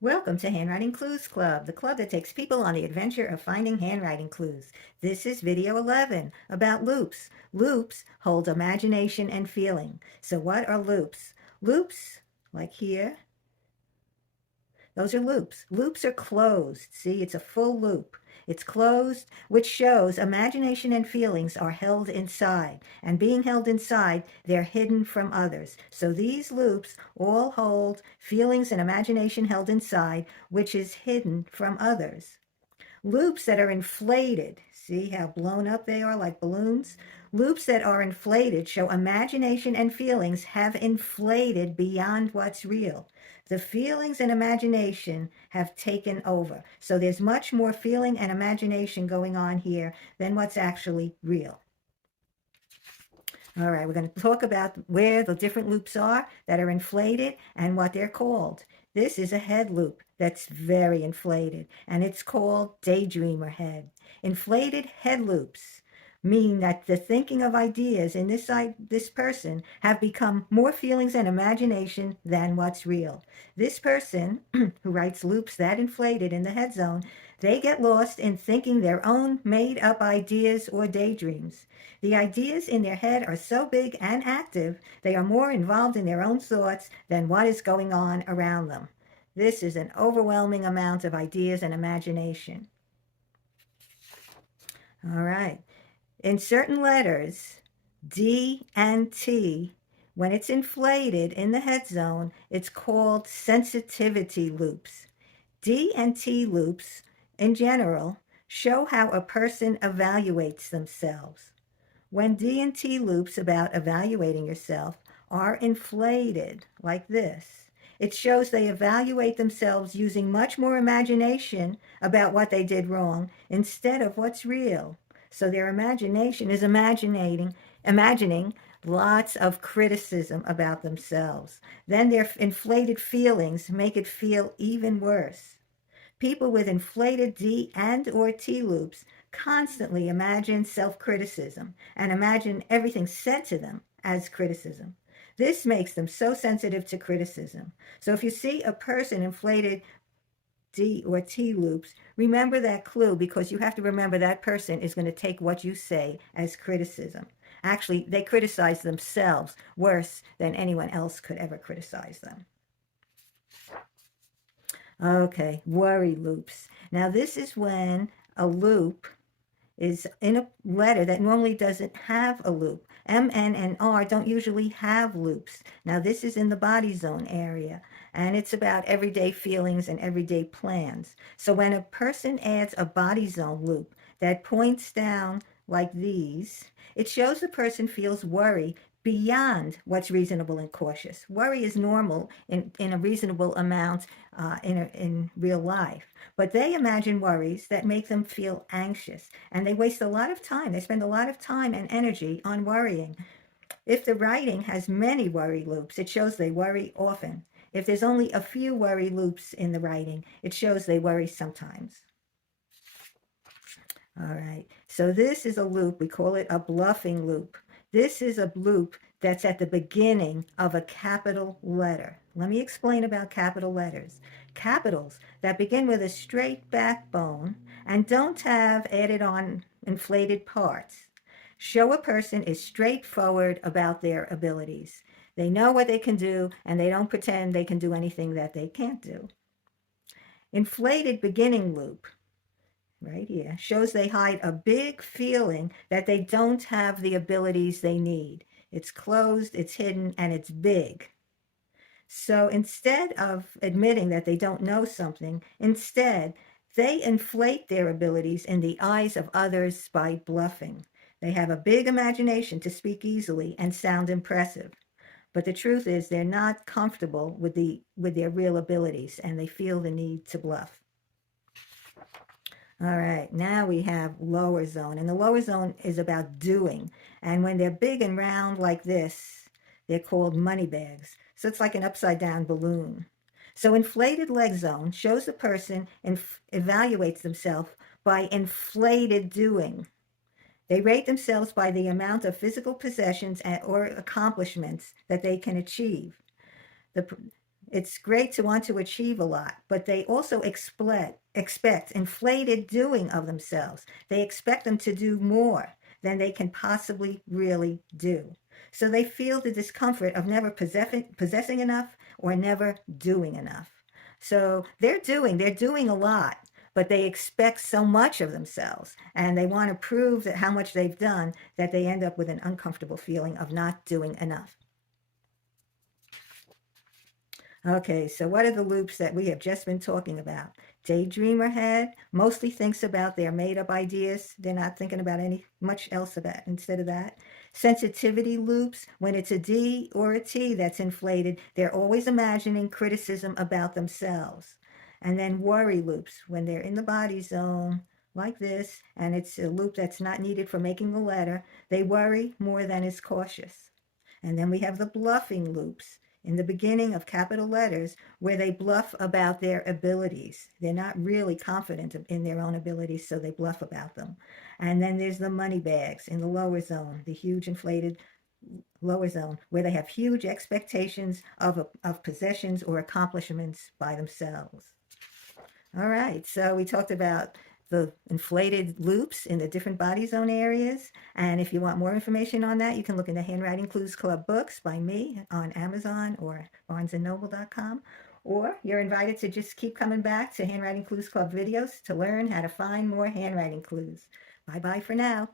Welcome to Handwriting Clues Club, the club that takes people on the adventure of finding handwriting clues. This is video 11 about loops. Loops hold imagination and feeling. So what are loops? Loops, like here, those are loops. Loops are closed. See, it's a full loop. It's closed, which shows imagination and feelings are held inside. And being held inside, they're hidden from others. So these loops all hold feelings and imagination held inside, which is hidden from others. Loops that are inflated, see how blown up they are like balloons? Loops that are inflated show imagination and feelings have inflated beyond what's real. The feelings and imagination have taken over. So there's much more feeling and imagination going on here than what's actually real. All right, we're going to talk about where the different loops are that are inflated and what they're called. This is a head loop that's very inflated, and it's called daydreamer head. Inflated head loops mean that the thinking of ideas in this person have become more feelings and imagination than what's real. This person who writes loops that inflated in the head zone, they get lost in thinking their own made-up ideas or daydreams. The ideas in their head are so big and active, they are more involved in their own thoughts than what is going on around them. This is an overwhelming amount of ideas and imagination. All right. In certain letters, D and T, when it's inflated in the head zone, it's called sensitivity loops. D and T loops, in general, show how a person evaluates themselves. When D and T loops about evaluating yourself are inflated like this, it shows they evaluate themselves using much more imagination about what they did wrong instead of what's real. So their imagination is imagining lots of criticism about themselves. Then their inflated feelings make it feel even worse. People with inflated D and or T loops constantly imagine self-criticism and imagine everything said to them as criticism. This makes them so sensitive to criticism. So if you see a person inflated D or T loops, remember that clue, because you have to remember that person is going to take what you say as criticism. Actually, they criticize themselves worse than anyone else could ever criticize them. Okay, worry loops. Now this is when a loop is in a letter that normally doesn't have a loop. M, N, and R don't usually have loops. Now this is in the body zone area, and it's about everyday feelings and everyday plans. So when a person adds a body zone loop that points down like these, it shows the person feels worry beyond what's reasonable and cautious. Worry is normal in a reasonable amount in real life. But they imagine worries that make them feel anxious, and they waste a lot of time. They spend a lot of time and energy on worrying. If the writing has many worry loops, it shows they worry often. If there's only a few worry loops in the writing, it shows they worry sometimes. All right, so this is a loop. We call it a bluffing loop. This is a loop that's at the beginning of a capital letter. Let me explain about capital letters. Capitals that begin with a straight backbone and don't have added on inflated parts show a person is straightforward about their abilities. They know what they can do, and they don't pretend they can do anything that they can't do. Inflated beginning loop, right here, shows they hide a big feeling that they don't have the abilities they need. It's closed, it's hidden, and it's big. So instead of admitting that they don't know something, instead, they inflate their abilities in the eyes of others by bluffing. They have a big imagination to speak easily and sound impressive. But the truth is they're not comfortable with their real abilities, and they feel the need to bluff. All right, now we have lower zone, and the lower zone is about doing. And when they're big and round like this, they're called money bags. So it's like an upside down balloon. So inflated leg zone shows the person evaluates themselves by inflated doing. They rate themselves by the amount of physical possessions or accomplishments that they can achieve. It's great to want to achieve a lot, but they also expect inflated doing of themselves. They expect them to do more than they can possibly really do. So they feel the discomfort of never possessing enough or never doing enough. So they're doing a lot, but they expect so much of themselves and they want to prove that how much they've done that they end up with an uncomfortable feeling of not doing enough. Okay, so what are the loops that we have just been talking about? Daydreamer head mostly thinks about their made-up ideas. They're not thinking about any much else about instead of that. Sensitivity loops, when it's a D or a T that's inflated, they're always imagining criticism about themselves. And then worry loops, when they're in the body zone, like this, and it's a loop that's not needed for making the letter, they worry more than is cautious. And then we have the bluffing loops in the beginning of capital letters where they bluff about their abilities. They're not really confident in their own abilities, so they bluff about them. And then there's the money bags in the lower zone, the huge inflated lower zone, where they have huge expectations of possessions or accomplishments by themselves. All right, so we talked about the inflated loops in the different body zone areas. And if you want more information on that, you can look in the Handwriting Clues Club books by me on Amazon or barnesandnoble.com. Or you're invited to just keep coming back to Handwriting Clues Club videos to learn how to find more handwriting clues. Bye bye for now.